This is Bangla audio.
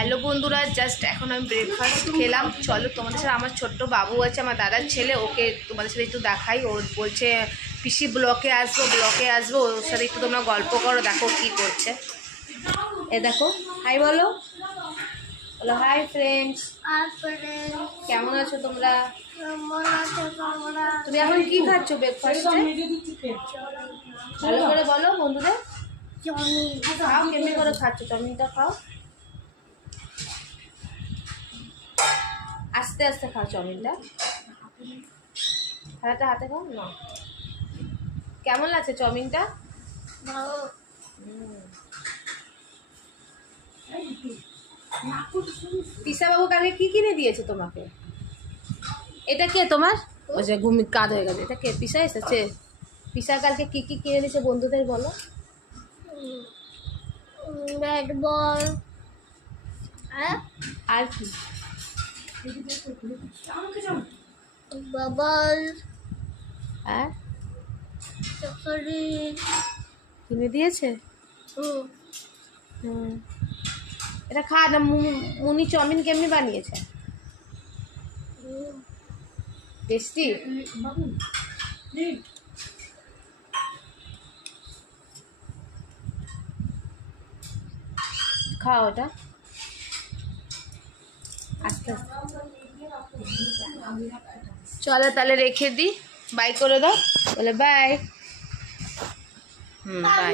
হ্যালো বন্ধুরা, জাস্ট এখন আমি ব্রেকফাস্ট খেলাম। চলো তোমাদের সাথে, আমার ছোট্ট বাবু আছে, আমার দাদার ছেলে, ওকে তোমাদের সাথে একটু দেখাই। ও বলছে পিসি ব্লকে আসবো, ওর সাথে একটু তোমরা গল্প করো, দেখো কি করছে। এ দেখো, হাই বলো, বলো হাই ফ্রেন্ডস। কেমন আছো তোমরা? তুমি এখন কি খাচ্ছ ব্রেকফাস্টে? ভালো করে বলো বন্ধুদের। খাও, কেমনি করে খাচ্ছ? চাউমিনটা খাও, আস্তে আস্তে খাও চাউমিনটা। হাতে হাতে খাও না। কেমন লাগছে চাউমিনটা? তিশা বাবু কালকে কি কিনে দিয়েছে তোমাকে? এটা কে তোমার? ওই যে ঘুমি কাজ হয়ে গেছে। এটা কে? পিসা এসেছে? পিসা কালকে কি কি কিনে দিয়েছে বন্ধুদের বলো। ব্যাট বল আর কি? বাবল আর চকরি কিনে দিয়েছে। হুম, এটা খা না। মুনি চাউমিন কেমনি বানিয়েছে? টেস্টি? খাও ওটা আস্তে আস্তে। চলো তাহলে রেখে দিই, বাই করে দাও, বলে বাই। বাই।